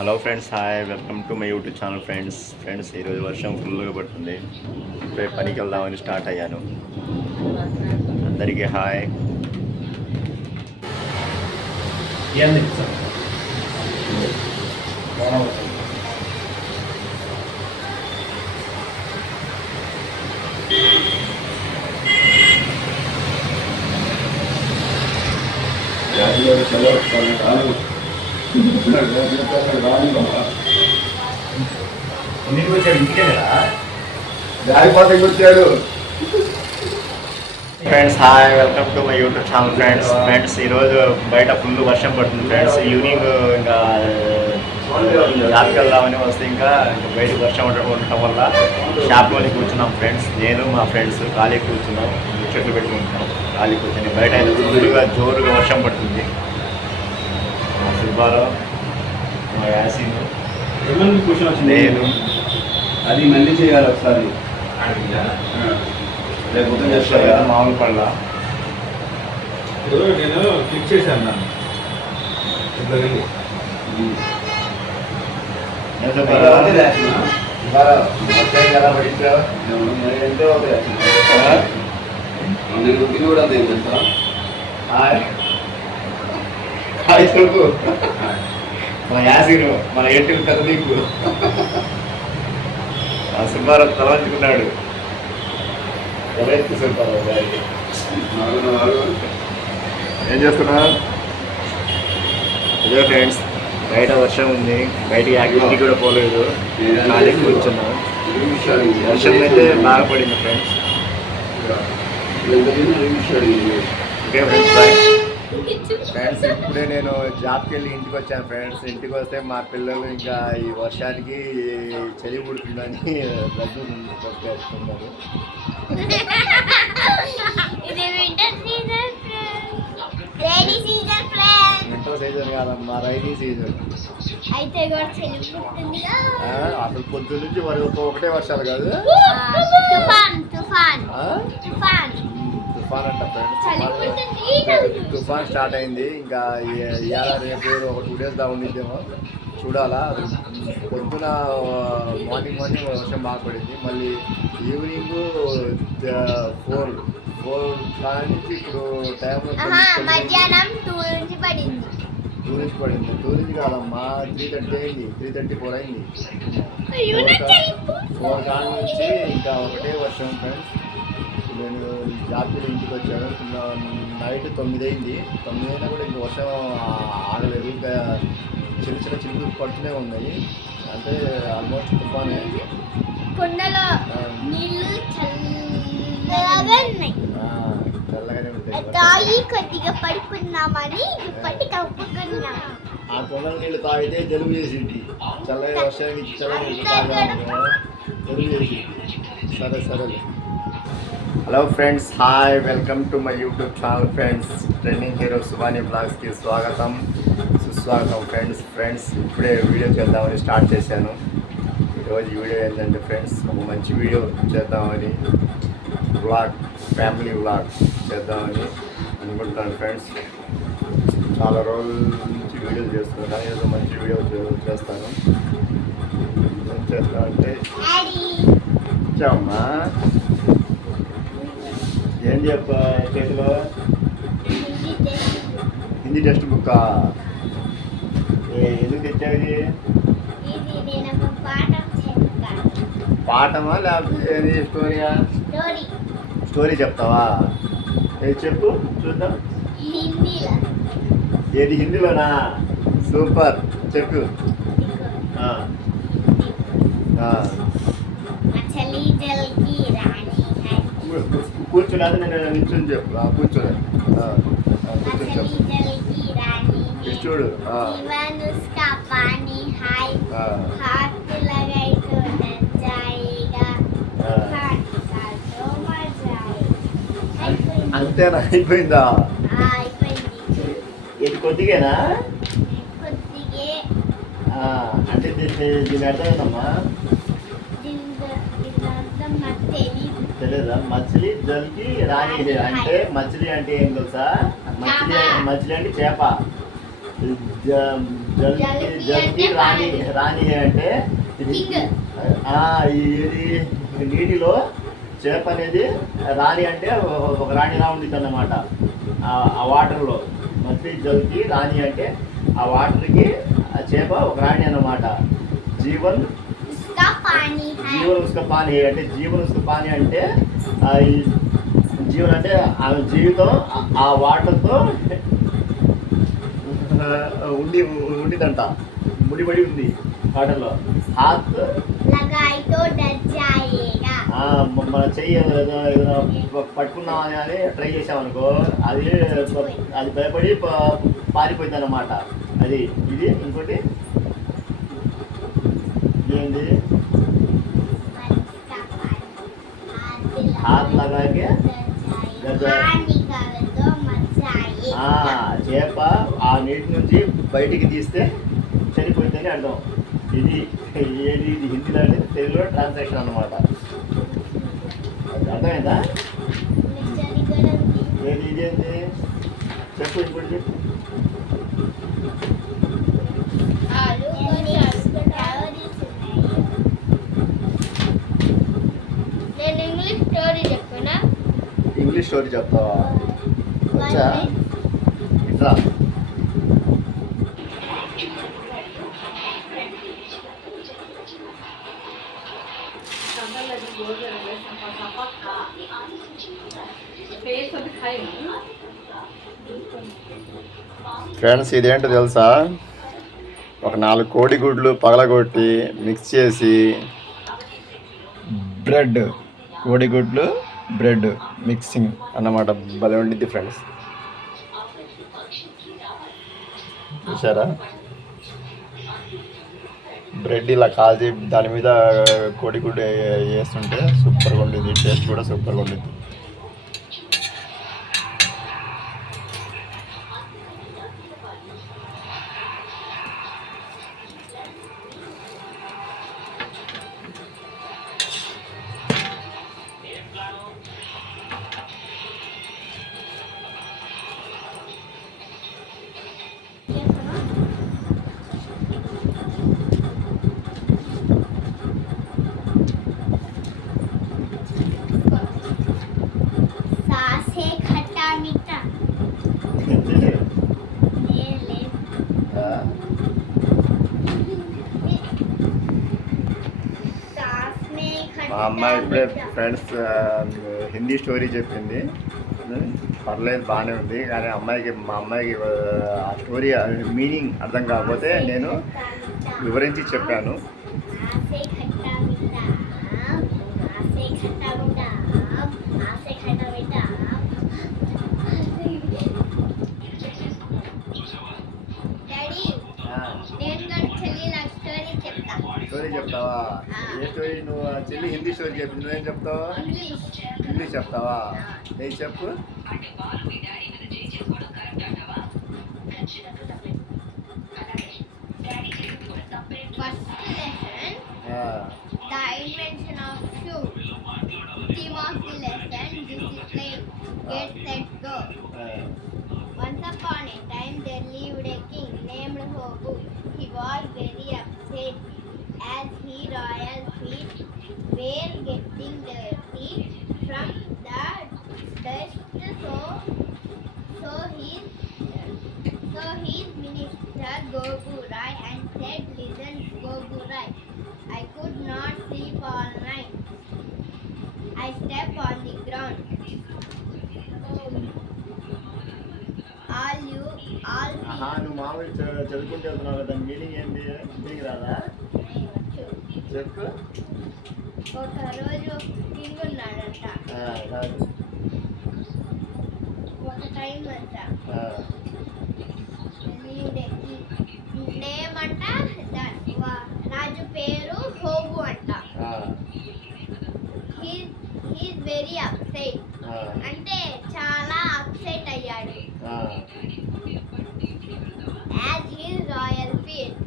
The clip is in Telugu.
Hello friends, hi, welcome to my YouTube channel friends ఈరోజు వర్షం ఫుల్గా పడుతుంది. ఇప్పుడే పనికి వెళ్దామని స్టార్ట్ అయ్యాను. అందరికీ హాయ్. వచ్చాడు. Friends hi, welcome to my YouTube channel friends ఈరోజు బయట ఫుల్ వర్షం పడుతుంది ఫ్రెండ్స్. ఈవినింగ్ ఇంకా షాప్కి వెళ్దామని వస్తే ఇంకా బయటకు వర్షం ఉండటం వల్ల షాప్లోనే కూర్చున్నాం ఫ్రెండ్స్. నేను మా ఫ్రెండ్స్ ఖాళీ కూర్చున్నాం, చెట్లు పెట్టుకుంటున్నాం, ఖాళీ కూర్చొని. బయట అయితే ఫుల్గా జోరుగా వర్షం పడుతుంది. మా సుబ్బారావు, మా యాసిన్, నేను. అది మళ్ళీ చేయాలి ఒకసారి, లేకపోతే చేస్తా మామూలు పళ్ళ నేను క్లిక్ చేశాను నన్ను కూడా తెలుసా మన యాసిన్, మన ఎయిర్టెల్ పెద్ద నీకు సుబ్బారావు తలవంచుకున్నాడు. ఎవరైతే సుబ్బారావు గారి ఏం చేస్తున్నా? ఇదే ఫ్రెండ్స్, బయట వర్షం ఉంది, బయటికి యాక్టివిటీ కూడా పోలేదు, ఖాళీ కూర్చున్నాం. వర్షం అయితే బాగా పడింది friends. Okay friends, bye friends. ఇప్పుడే నేను జాబ్కి వెళ్ళి ఇంటికి వచ్చాను ఫ్రెండ్స్. ఇంటికి వస్తే మా పిల్లలు ఇంకా ఈ వర్షానికి చలి పుడుతుందని దగ్గర వేసుకున్నారు. వింటర్ సీజన్ కాదమ్మా, రైనీ సీజన్. అసలు పొద్దు నుంచి ఒకటే వర్షాలు కాదు, తుఫాన్ అంట ఫ్రెండ్స్. తుఫాన్ స్టార్ట్ అయింది. ఇంకా ఇవాళ రేపు ఒక 2 days దాకా ఉండిద్దేమో, చూడాలా. పొద్దున మార్నింగ్ వర్షం బాగా పడింది. మళ్ళీ ఈవినింగ్ 4 నుంచి ఇప్పుడు టైంలో మధ్యాహ్నం 2 నుంచి పడింది. 2 నుంచి కాదమ్మా, 3:30 అయింది, 3:34 అయింది. 4 కాడ నుంచి ఇంకా ఒకటే వర్షం ఫ్రెండ్స్. నేను జాబ్కి ఇంటికి వచ్చాను. నైట్ 9 అయింది. 9 అయినా కూడా ఇంక వర్షం ఆగలేదు. ఇంకా చిన్న చినుకులు పడుతూనే ఉన్నాయి. అంటే ఆల్మోస్ట్ తుఫానే. కొండలో నీళ్ళు చల్లగానే ఉంటాయి. తాగి కొద్దిగా పడుకున్నామని ఇప్పటి కప్పుకున్నాం. ఆ కొండల నీళ్ళు తాగితే జలుబు చేసింది. చల్లగా వర్షానికి చల్లగా జలుబు చేసింది. సరే. Hello friends, hi, welcome to my YouTube channel friends. Trending hero Subani బ్లాగ్స్కి స్వాగతం, సుస్వాగతం ఫ్రెండ్స్. ఇప్పుడే వీడియో చేద్దామని స్టార్ట్ చేశాను. ఈరోజు వీడియో ఏంటంటే ఫ్రెండ్స్, ఒక మంచి వీడియో చేద్దామని, ఫ్యామిలీ వ్లాగ్ చేద్దామని అనుకుంటున్నాను ఫ్రెండ్స్. చాలా రోజుల నుంచి వీడియోలు చేస్తున్నాను, కానీ ఏదో మంచి వీడియో చేస్తాను. ఏం చేస్తా అంటే ఇచ్చామమ్మా. ఏం చెప్ప చేతిలో హిందీ టెక్స్ట్ బుక్ ఎందుకు తెచ్చావి? పాఠమా లేకపోతే స్టోరీయా? స్టోరీ చెప్తావా? ఏది చెప్పు చూద్దాం. ఏది హిందీలోనా? సూపర్, చెప్పు. కూర్చోలేదు, నేను నిల్చొని చెప్పు. కూర్చోలే, కూర్చొని చెప్పు. చూడు. అంతేనా? అయిపోయిందా? ఇది కొద్దిగేనా? అంటే దీని అర్థమేనమ్మా? తెలియదా? మచిలీ జల్కి రాణి అంటే మచిలీ అంటే ఏం తెలుసా? మచిలీ అంటే చేప, జల్కి రాణి రాణి అంటే ఇది కింగ్. ఇది నీటిలో చేప అనేది రాణి అంటే ఒక రాణిలా ఉండిద్ది అన్నమాట ఆ వాటర్లో. మత్స్య జల్కి రాణి అంటే ఆ వాటర్కి ఆ చేప ఒక రాణి అన్నమాట. జీవన్ उसका पानी है జీవన్ ఉస్క పానీ అంటే జీవన్ ఉస్క పానీ అంటే ఈ జీవన్ అంటే ఆ జీవితం ఆ వాటర్తో ఉండిదంట, ముడిపడి ఉంది వాటర్లో. హాత్ लगाई तो डर जाएगा మన చెయ్యి ఏదైనా పట్టుకున్నామని అని ట్రై చేసామనుకో అది అది భయపడి పారిపోయింది అన్నమాట. అది ఇది ఇంకోటి ఏంది उसका पानी हाथ लगा के डर जाएगा निकाल तो मर जाएगा చేప ఆ నీటి నుంచి బయటికి తీస్తే చనిపోయిందని అర్థం. ఇది ఏది ఇది హిందీలో అంటే తెలుగులో ట్రాన్సాక్షన్ అన్నమాట. అర్థమైందా? మిస్టరీ కూడా ఉంది ఏది ఇదేంటి చెప్పు ఇప్పుడు చెప్పు. ఆలు నేను ఇంగ్లీష్ స్టోరీ చెప్పనా ఇంగ్లీష్ స్టోరీ చెప్తావా? వచ్చా ఇట్లా ఫ్రెండ్స్ ఇదేంటో తెలుసా? ఒక 4 కోడిగుడ్లు పగలగొట్టి మిక్స్ చేసి బ్రెడ్, కోడిగుడ్లు బ్రెడ్ మిక్సింగ్ అన్నమాట. భలే ఉండిద్ది ఫ్రెండ్స్. చూసారా? బ్రెడ్ ఇలా కాల్చి దాని మీద కోడిగుడ్డు వేస్తుంటే సూపర్గా ఉండేది. టేస్ట్ కూడా సూపర్గా ఉండేది. सासे खट्टा मीठा ले ले सास में खट्टा మా అమ్మాయి ఇప్పుడే मीठा ఫ్రెండ్స్ హిందీ స్టోరీ చెప్పింది. పర్లేదు, బాగానే ఉంది. కానీ మా అమ్మాయికి ఆ స్టోరీ మీనింగ్ అర్థం కాకపోతే నేను వివరించి చెప్పాను. सासे खट्टा मीठा सासे खट्टा मीठा सासे खट्टा मीठा డాడీ నేను కూడా చెల్లి నాకు స్టోరీ చెప్తా స్టోరీ చెప్తావా? ఏ స్టోరీ? నువ్వు చెల్లి హిందీ స్టోరీ చెప్పింది, నువ్వేం చెప్తావా? ఇంగ్లీష్ చెప్తావా? నేను చెప్పు. First lesson the invention of shoe theme of the lesson discipline get set go once upon a time there lived a king named Hobu. He was very upset as his royal feet were getting dirty from the dust. So his minister Gogu Rai and said, "Listen, Gogu Rai, I could not sleep all night. I stepped on the ground. All నువ్వు మామూలు చదువుకుంటూ వెళ్తున్నావు కదా, మీనింగ్ ఏంటి? మీనింగ్ రాదా? చెప్పు. ఒక రోజు కింగ్ ఉన్నాడంట. రాదు. ఒక టైం అంట నేమ్ అంట రాజు పేరు హోబు అంట. హీస్ వెరీ అప్సెట్ అంటే చాలా అప్సెట్ అయ్యాడు. As he's royal feet